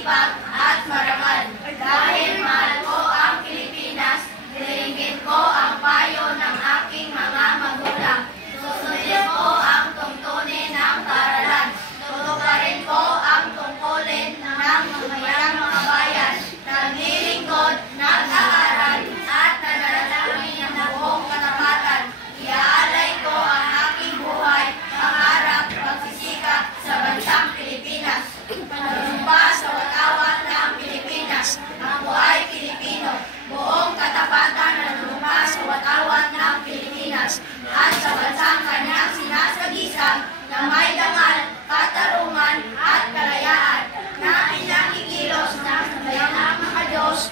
masipag at marangal. Dahil mahal ko ang Pilipinas, diringgin ko ang payo ng aking mga magulang. Susundin ko ang tungtunin ng paaralan. Tutuparin ko ang tungkulin ng mamayang mga bayan. Naglilingkod, nag-aaral, at nananalangin ng buong katapatan. Iaalay ko ang aking buhay, pangarap, pagsisikap sa bansang Pilipinas. Panunumpa sa watawat ng Pilipinas. Ako ay Pilipino. Buong katapatan nanunumpa sa watawat ng Pilipinas. At sa bansang kanyang sinasagisag na may dangal, katarungan at kalayaan. Na pinakikilos ng sabayang mga Diyos,